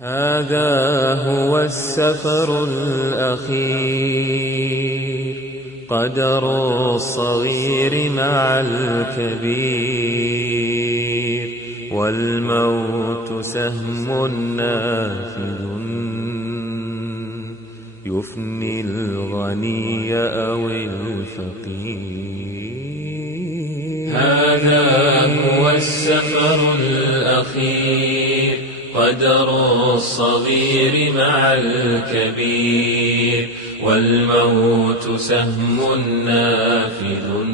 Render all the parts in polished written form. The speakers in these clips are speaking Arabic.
هذا هو السفر الأخير، قدر الصغير مع الكبير، والموت سهم نافذ يفني الغني أو الفقير. هذا هو السفر الأخير، قدر الصغير مع الكبير، والموت سهم نافذ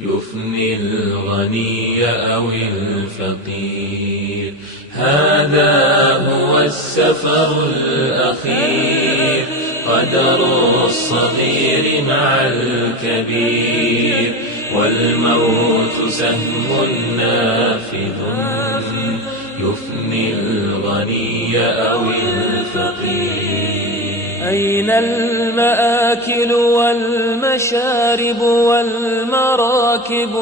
يفني الغني أو الفقير. هذا هو السفر الأخير، قدر الصغير مع الكبير، والموت سهم نافذ يفني الغني أو الفقير. أين المآكل والمشارب والمراكب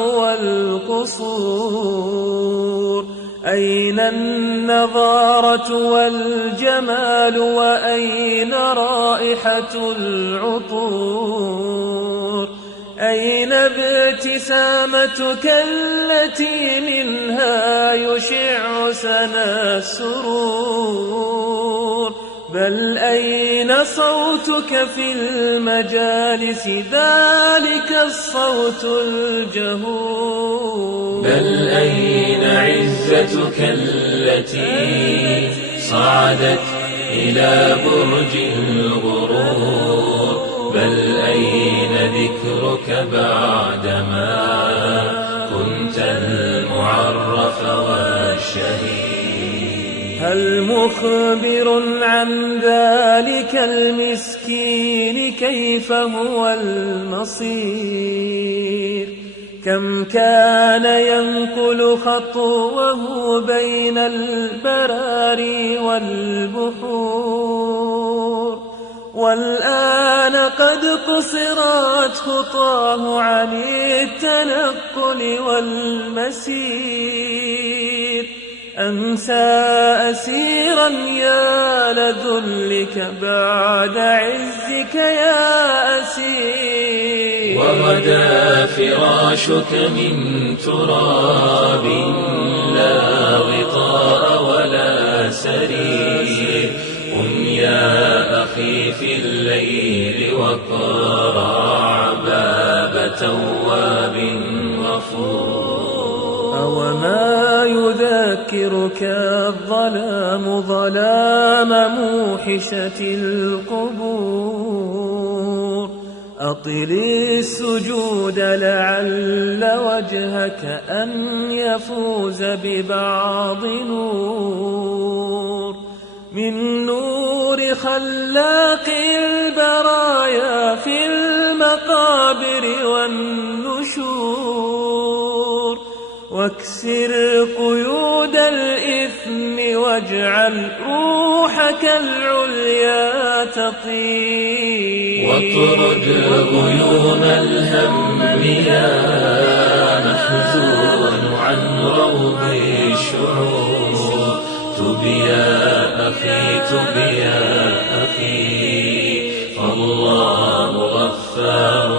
والقصور؟ أين النضارة والجمال؟ وأين رائحة العطور؟ أين ابتسامتك التي منها يشع سنا السرور؟ بل أين صوتك في المجالس، ذلك الصوت الجهور؟ بل أين عزتك التي صعدت إلى برج الغرور؟ بل أين ذكرك بعدما كنت المعرف والشهيد؟ هل مخبر عن ذلك المسكين كيف هو المصير؟ كم كان ينقل خطوه بين البراري والبحور، والآن قد قصرت خطاه عن التنقل والمسير. أمسى أسيرا يا لذلك بعد عزك يا أسير، وغدا فراشك من تراب لا غطاء ولا سرير. قم يا أخي في الليل واقرع باب تواب غفور. أوما يذكرك الظلام ظلام موحشة القبور؟ أطل السجود لعل وجهك أن يفوز ببعض نور، من نور خلاق البرايا في المقابر والنشور. واكسر قيود الإثم واجعل روحك العليا تطير، واطرد غيوم الهم يا محزون عن روض الشعور. تب يا أخي تب يا أخي، فالله غفار